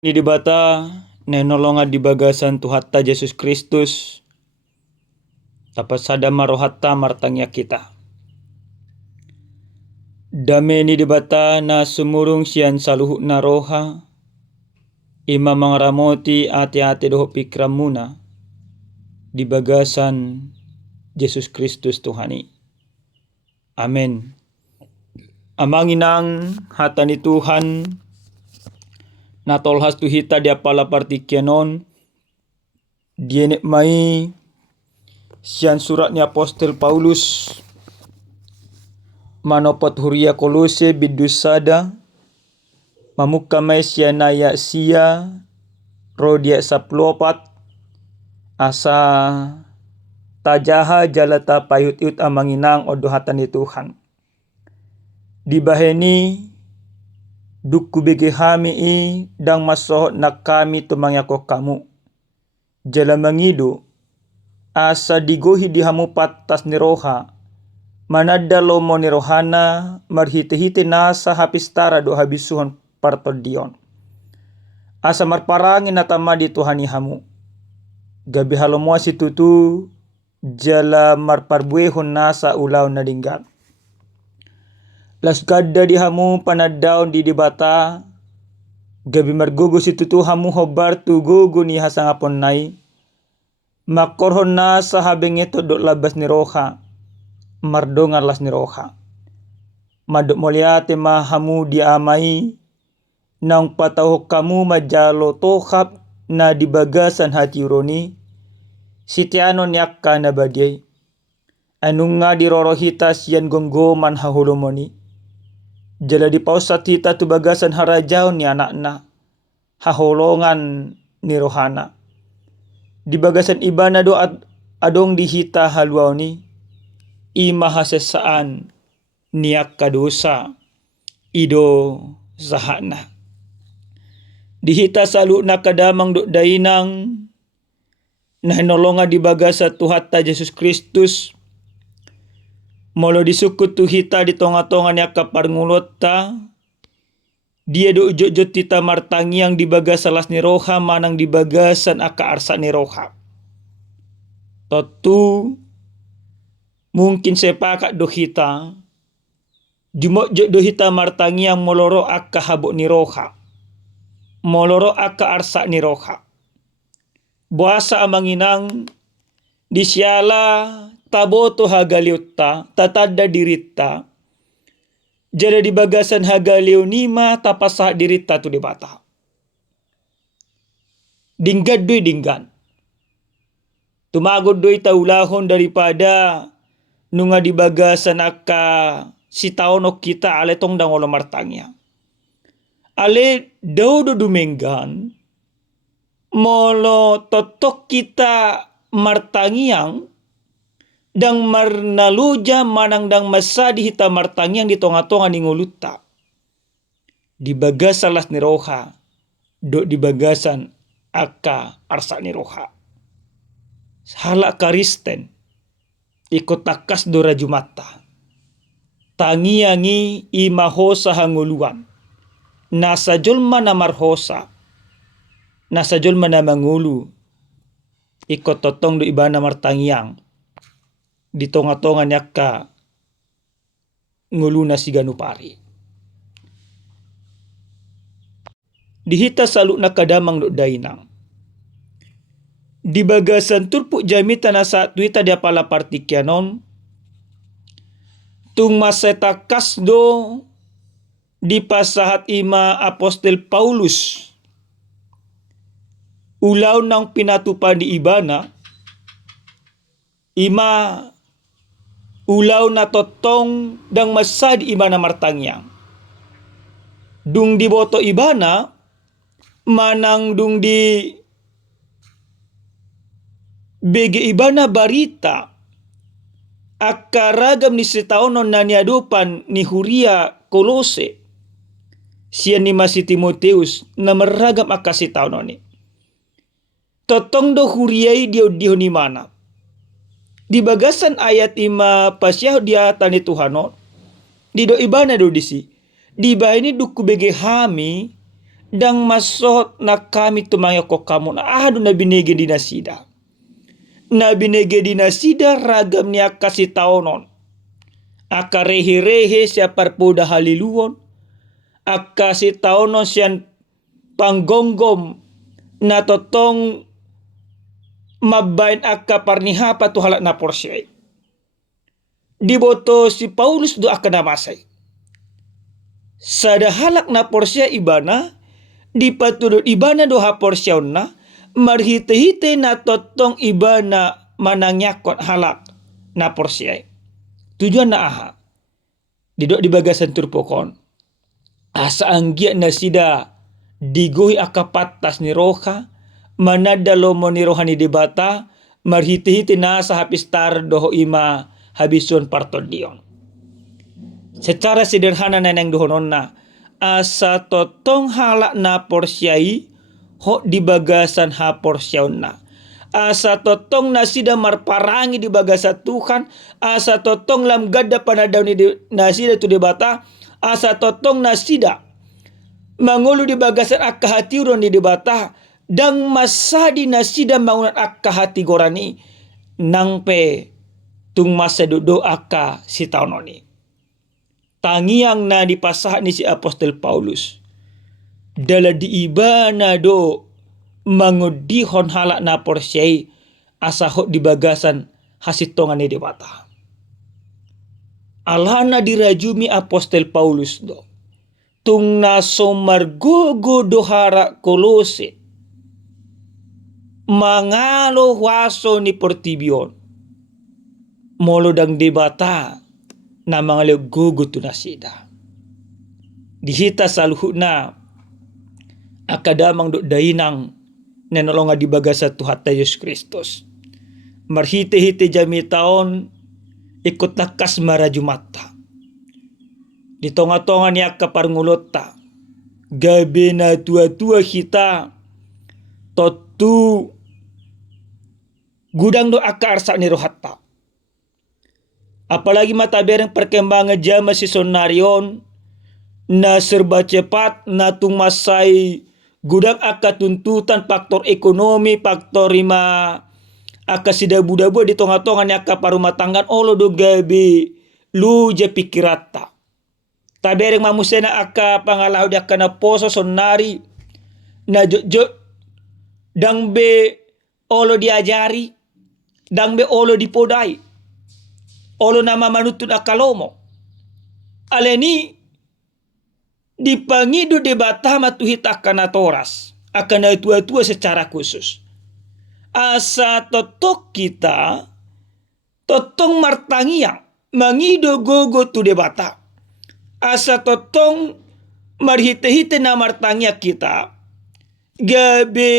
Ni dibata nenolonga di bagasan Tuhatta Yesus Kristus tapat sada marohatta martangya kita. Dame ni dibata na sumurung sian saluhu na roha ima mangramoti ati-ati doho pikramuna di bagasan Yesus Kristus Tuhani. Amin. Amanginang hata ni Tuhan natolhas tuhita di apala partikyanon dienek mai sian surat ni Apostel Paulus manopot huria Kolose bidusada mamuka mai sianaya sia rodia saplopat asa tajaha jalata payut-yut amanginang odohatan ni Tuhan. Dibaheni dukku bege hami i dang masohot nak kami tumangyako kamu. Jala mangido asa digohi dihamu patas ni roha. Manada lomo ni rohana marhite-hite nasa hapistara do habisuhon partodion. Asa marparangin natama di Tuhani hamu. Gabi halomua si tutu jala marparbuehon nasa ulaw na dinggan. Las gadda di hamu panadaon di dibata gabi margugo si tutu hamu hobar tu gugo ni hasangapon nai makorhon na sa habengeto do labas ni roha mardongar las ni roha madok moliate ma hamu di amai nang pataho kamu majalo tohap na di bagasan hati uroni sitiano nyakka na badyay anunga di rorohita sian gonggoman hahulumoni. Jala di pausat hita tu bagasan harajau ni anak-na haholongan ni rohana. Di bagasan ibana do adong di hita haluaw ni imahasesaan niak kadosa ido sahana. Di hita salu na kadamang do dainang na hinolonga di bagasa Tuhatta Yesus Kristus molo disukut tu hita di tonga-tonga ni akaparngulota dia do ujot tita martangiang di bagasalas ni roha manang di bagasan aka arsa ni roha. Totu mungkin sepakat do hita jumojot do hita martangiang moloro aka habok ni roha moloro aka arsa ni roha. Buasa amanginang disyala taboto hagaliutta tatada dirita jada di bagasan hagaliu nima tapasa dirita tu dibata dinggad dui dinggan tumagod dui taulahon daripada nunga di bagasan aka sitaonok kita ale tong dang olo martangya ale daudo dumenggan molo totok kita martangiang dang marnaluja manang dang masadi hita martangiang di tonga-tonga ni nguluta di bagasan las ni roha do di bagasan aka arsa ni roha hala karisten ikut takas do rajumata tangiangi imahosa hanguluan nasa julma na marhosa nasa julma na mangulu ikut totong do ibana martangiang di tonga-tonga nyaka nguluna si ganupari. Dihita salu na kadamang do dainang. Di bagasan turpu jamita na sa tuita di apala partikyanon tung masetakas do di pasahat ima Apostel Paulus ulaw ng pinatupan di ibana ima ulaw na totong dang masad ibana martangyang dung di boto ibana manang dung di bege ibana barita akaragam ni sitaonon na niadupan ni huria Kolose siya ni Masi Timoteus na maragam akasitaonon ni totong do huriay dio ni mana di bagasan ayat ima pasyah dia tani Tuhano di do ibana do disi di ba ini dukku bege hami dang masot na kami tumangya ko kamu na ahado na binigyan di nasida. Na binigyan di nasida ragam niya kasi taonon. Aka rehe-rehe siya parpuda haliluon. Aka si taonon siyan panggonggom na totong mabain aka parnihapa tu halak na porsyay. Diboto si Paulus do aka namasay. Sada halak na porsya ibana, di patudot ibana doha porsyaon na, marhite-hite na totong ibana manangyakot halak na porsyay. Tujuan na aha, didok di bagasan turpokon, asa anggia na sida digohi akapatas ni roha, manadalo mo ni rohani debata, marhite-hite na sa hapistar doho ima habison partodion. Secara sederhana neneng dohonon na, asa totong halak na porsyai, ho di bagasan ha porsyaon na. Asa totong nasida marparangi di bagasa Tuhan, asa totong lam gada panadaw ni nasida tu debata, asa totong nasida mangulu di bagasan akka hati uron di debata, dang masadi nasida mangunat akka hati gorani, nang pe tung masa dudo akka si taunoni. Tangiang na dipasah ni si Apostol Paulus, dala di ibana do mangudihon halak na porsyai asahot di bagasan hasitongan ni debata. Alhana dirajumi Apostol Paulus do, tung naso margogo dohara Kolose, mangalo waso ni portibion, molodang debata na mga gugo tu nasida. Dihita saluhut na akadamang do dainang nenolonga di bagasa Tuhan Yesus Kristus. Marhite-hite jami taon ikut lakas marajumata. Di tonga-tonga ni akka parngulota. Gabi na tua-tua kita totu gudang do akka arsa ni rohatta. Apalagi mata bereng perkembangan zaman si sonarion na serba cepat na tumasay gudang aka tuntutan faktor ekonomi, faktor rima aka sidabu-dabu di tonga-tonga ni aka parumatangan olo do gabi lu je pikirata. Tabereng mamusena aka pangalahu di aka na poso sonari na jok dang be olo diajari, dang be olo dipodai, olo nama manutun akalomo. Aleni dipangidu debata matuhit akan toras, akan tua-tua secara khusus. Asa totok kita, totong martangiang, mangido gogo tu debata. Asa totong marhite-hite na martangia kita, gabe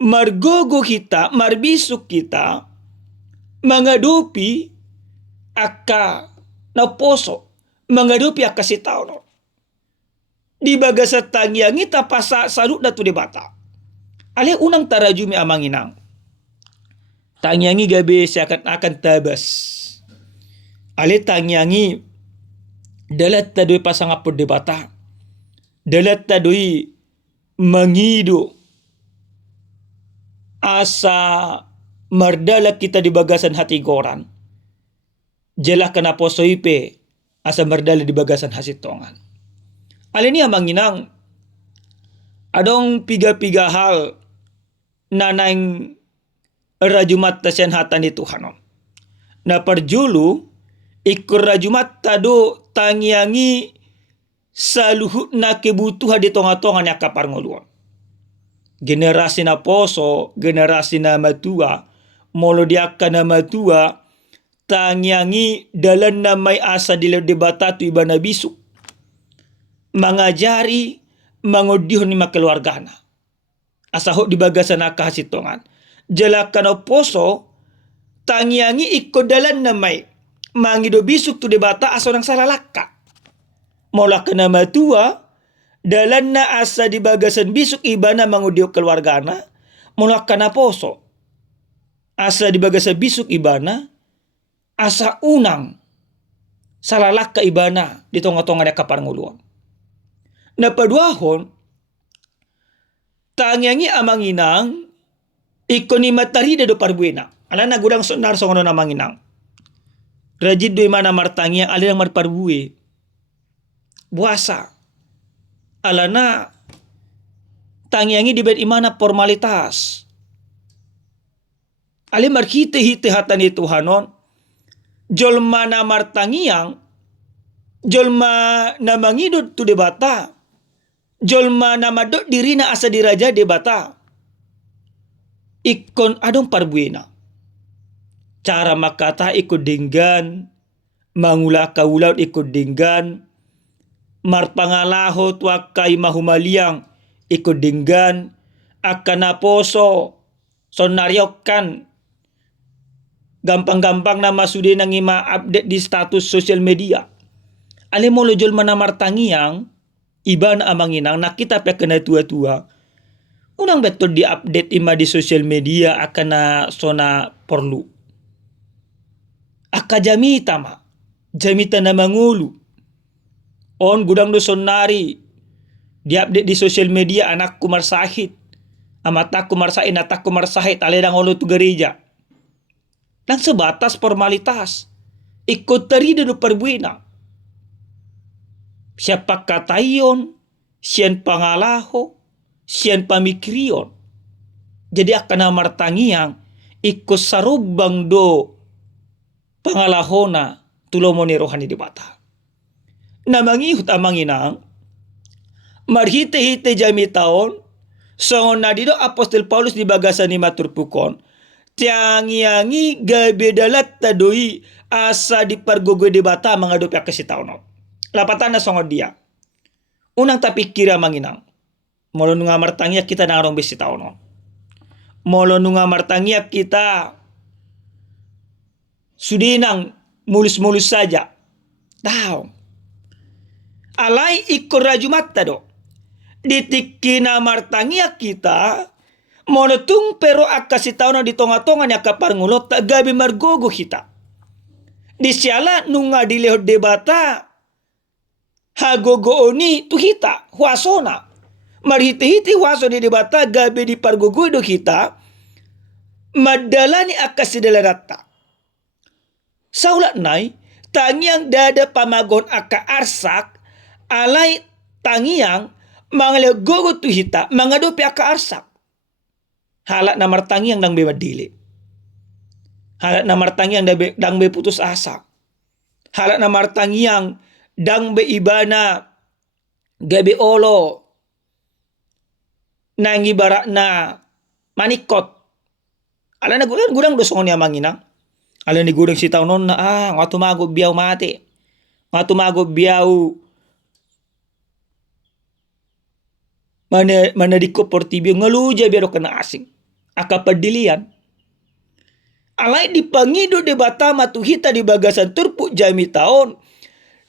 margogo kita, marbisuk kita, mangadupi aka na poso, mangadupi aka sitaw no. Di bagasa tangiang ita pasa salut na tu debata. Ale unang tarajumi amanginang. Tangiangi gabi seakan-akan tabas. Ale tangiangi dalat tadoi pasang apod debata. Dalat tadoi mangido asa mardala kita di bagasan hati goran. Jelah kena posoipe asa mardala di bagasan hasitongan. Alini amanginang adong piga-piga hal nanaing rajumat tasyan hatan ni Tuhanon. Na parjulu ikur rajumat tado tangiangi saluhut na kebutuhan di tonga-tonga ni akaparngoluan. Generasi na poso, generasi na matua, molo diaka na matua, tangiangi dalan na may asa dila debata tu iba na bisuk. Mangajari mangudihon ni makeluargana. Asahok di bagasan nakahasitongan. Jalakan o poso, tangiangi ikodalan na may mangido bisuk tu debata aso ng salalaka. Mola ka na matua, dalan na asa di bagasan bisuk iba na mangudiyo keluargana, mola ka na poso. Asa di bagasan bisuk iba na, asa unang salalaka iba na di tonga-tonga na kaparnguluan. Napaduahon, Tangyangi amanginang ikoni matari do parbuena. Alana gudang sonar songono namanginang. Rajid do mana martangi alana marparbue. Buasa. Alana tangyangi dibet imana formalitas. Ali marhite-hite hatani Tuhanon. Jolma na martangiang, jolma na mangidot tu debata, jolma na madot dirina asa diraja debata. Ikon adong parbuena. Cara makata ikut dinggan, mangula kaulaut ikut dinggan, marpangalaho wakai mahumaliang ikut dinggan, akana poso sonaryokan gampang-gampang nama sudah nangima update di status sosial media. Ale mo lojol manamartangiang iban amanginang nakita pe kena tua-tua. Unang betul di update ima di sosial media akana sona perlu. Aka jamita ma. Jamita na mangulu. On gudang do sonari di update di sosial media anakku marsahit. Amataku marsahit, atakku marsahit, aledang olo tu gereja. Dan sebatas formalitas. Ikut terida do perbuena. Siapa katayon, sian pangalaho, sian pamikrion. Jadi akan martangiang ikut sarubang do pangalahona tulomoni rohani di bata. Namangihut amanginang marhite-hite jami taon songon nadido apostol Paulus di bagasani maturpukon tiangi-angi gabedalat tadoi asa di pargogo debata mengadopi akasitaono. Lapatan na songon dia. Unang tapi kira manginang. Molo nunga martangiak kita narong besitaono. Molo nunga martangiak kita sudinang mulus-mulus saja. Tahu. Alai ikor rajumat tado. Ditikina martangiak kita monotung pero akasitaono di tonga-tonga nya kaparngulot tak gabi margogo kita. Disiala nunga dilehot debata hagogo oni tu hita huasona. Marhiti-hiti huaso di debata gabi di pargogo do kita madalani akasidalaratta. Saulat nai tangiang dada pamagon aka arsak alai tangiang mangale gogo tu hita mangadopi aka arsak. Halak na martangiang dang be madili. Halak na martangiang dang be putus asa. Halak na martangiang dang be ibana gabe olo nangi barak na manikot. Ala na gudang dosong ni amanginang. Ala ni gudang si taunon na ngatumago biyaw mati. Ngatumago biyaw mana di portibio ngeluja biar kena asing. Aka pedilian. Alai dipangido debata matuhita di bagasan turpu jami taon.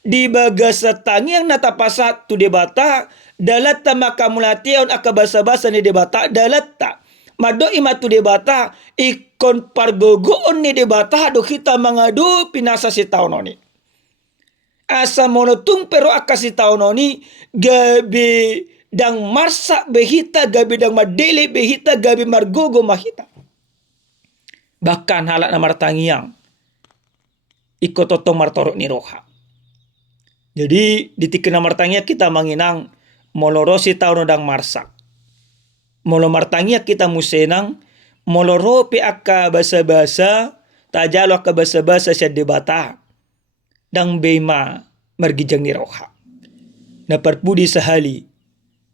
Di bagasa tangiang natapasa tu debata dalatta makamulation aka basa-basa ni debata dalatta. Mado imatu debata ikon pargogoon ni debata do kita mangadu pinasa si taononi. Asa monotung pero aka si taononi gabi dang marsa behita gabi dang madele behita gabi margogo mahita. Bahkan halak na martangiang ikut totong martorok ni roha. Jadi ditikin na martangiak kita manginang molorosi tauno dang marsak. Molo martangiak kita musenang moloropi akka basa-basa tajalo akka basa-basa siya debata. Dang bema margijang ni roha. Naparpudi sahali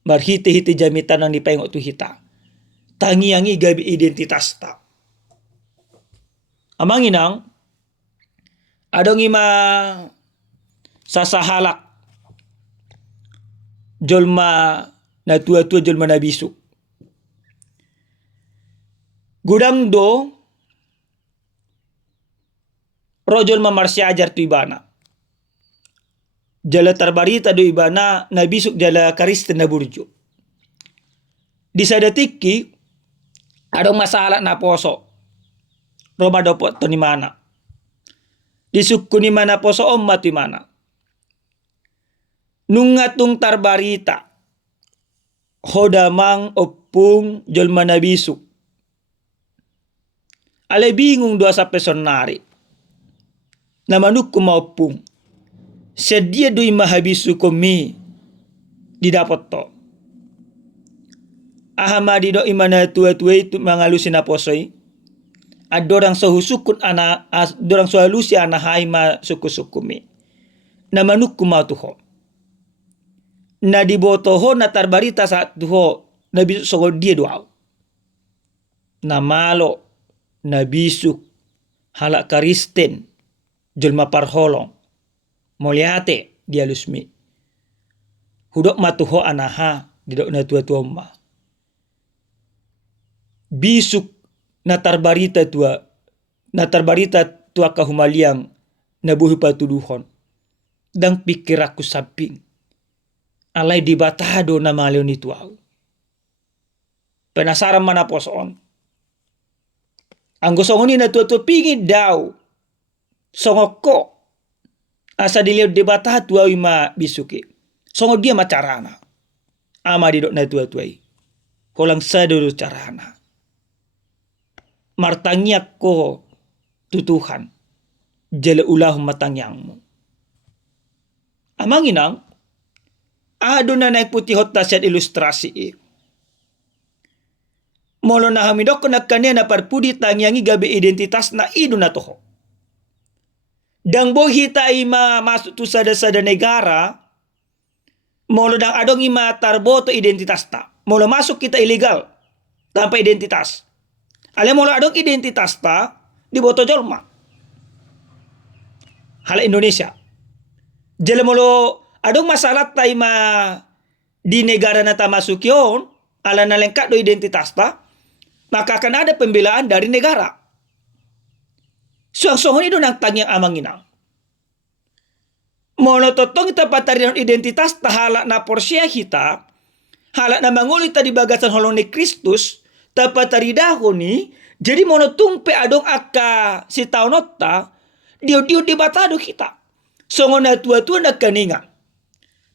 marhiti-hiti jamitan ang nipayong tu hita. Tangiangi gabi identitas ta. Amanginang adong ima sasahalak jolma na tua-tua jolma na bisu. Gudang do rojol mamarsiajar tu ibana. Jala tarbarita do ibana na bisuk jala karisten na burjo. Di sadatiki adong masalah na poso. Roma dopot to ni mana. Di suku ni mana poso omma tu mana. Nungatung tarbarita hodamang pung jolma na bisuk. Ale bingung dua sa pesonari. Na manuk kumaupung. Sedia dui mahabisu komi didapat to. Ahamadi do imana tua-tua itu mengalusi naposoi. Adorang sahusukun ana dorang sohalusi ana haima suku-sukumi. Na manuk kumatuho. Na dibotoho na tarbarita saat tuho na bisuk sogo dia doaw. Na malo na bisuk halak karisten julma parholong moliate dia lusmi. Hudok matuho anaha didok na tua-tua ma. Bisuk na tarbarita tua kahumaliang na buhi patuduhon. Dang pikir aku samping. Alay dibatado na maliw ni tuaw. Penasaran mana posoon. Ang gusong ni na tua-tua pingin daw. Songok ko. Asa diliw dibata tuaw ima bisuki. Songok dia macarana. Ama didok na tua-tuai. Holang saduru carana. Martangyak ko tutuhan. Jala ulahum matangyangmu. Amang inang. Ado na naik putih hotta set ilustrasi. Molo na hamidok na kanya na parpudi tangyangi gabi identitas na idu na toho. Dang bohi ta ima masuk tu sada-sada negara. Molo dang adong ima tarboto identitas ta. Molo masuk kita ilegal. Tanpa identitas. Ale molo adong identitas ta di boto jolma. Hala Indonesia. Jele molo adong masalah ta ima di negara na ta masuk yon, ala na lengkap do identitas ta, maka akan ada pembelaan dari negara. Suang-suang itu nang tangyang amang inang. Molo totong kita patarian identitas ta halak na porsia kita, halak na mangulit ta di bagasan holong ni Kristus, tapatari dahoni, jadi mono tumpe adong akka si taunota, dio-dio di batado kita. Songo na tua-tua na kaninga.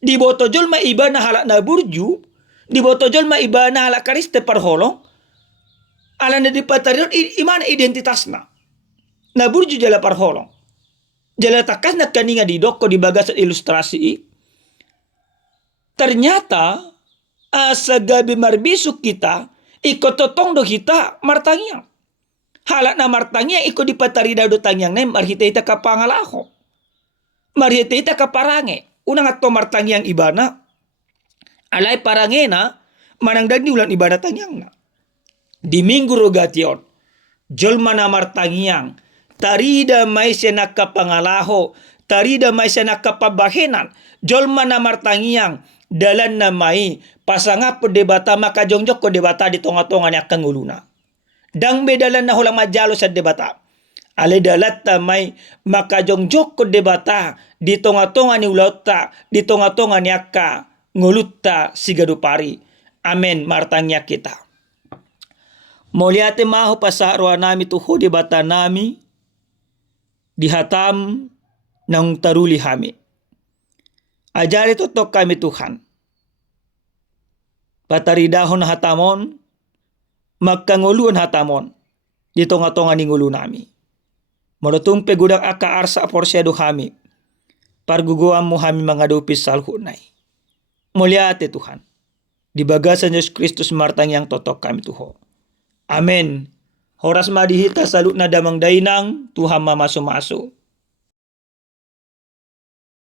Di botojol ma iba na halak na burju, di botojol ma iba na halak kariste parholong, ala na di patarion imana identitas na. Na burju jala parholong. Jala takas na kaninga di doko di bagasan ilustrasi. Ternyata asa gabi marbisuk kita, ikut totong do kita martangyang. Halak na martangyang ikut dipatari do tangyang nem marhita ita kapangalaho. Marhita ita kaparange. Unang ato martangyang ibana. Alay parange na manang dagni ulan ibana tangyang na. Di minggu rogation. Jolma na martangyang. Tarida may siya nakapangalaho. Tarida may siya nakapabahenan. Jolma na martangyang. Dalan na may pasangap po debata makajongjok ko debata di tonga-tonga ni akang uluna. Dang bedalan na hulang majalo sa debata. Ale dalat ta may makajongjok ko debata di tonga-tonga ni ulauta di tonga-tonga ni akka ngulutta sigadupari. Amen martangya kita. Moliate maho pasarwa nami tuho debata nami dihatam ng taruli hami. Ajari totok kami Tuhan. Pataridahon hatamon, magkanguluan hatamon, di tonga-tonga ni ngulo nami. Monotong pegudang aka arsa porsyado kami, parguguan mo kami mga dupis salhunay. Muliate Tuhan, di bagasan Yesus Kristus martang yang totok kami tuho. Amen. Horas madihita salut na damang dainang, Tuhan mamaso-maso.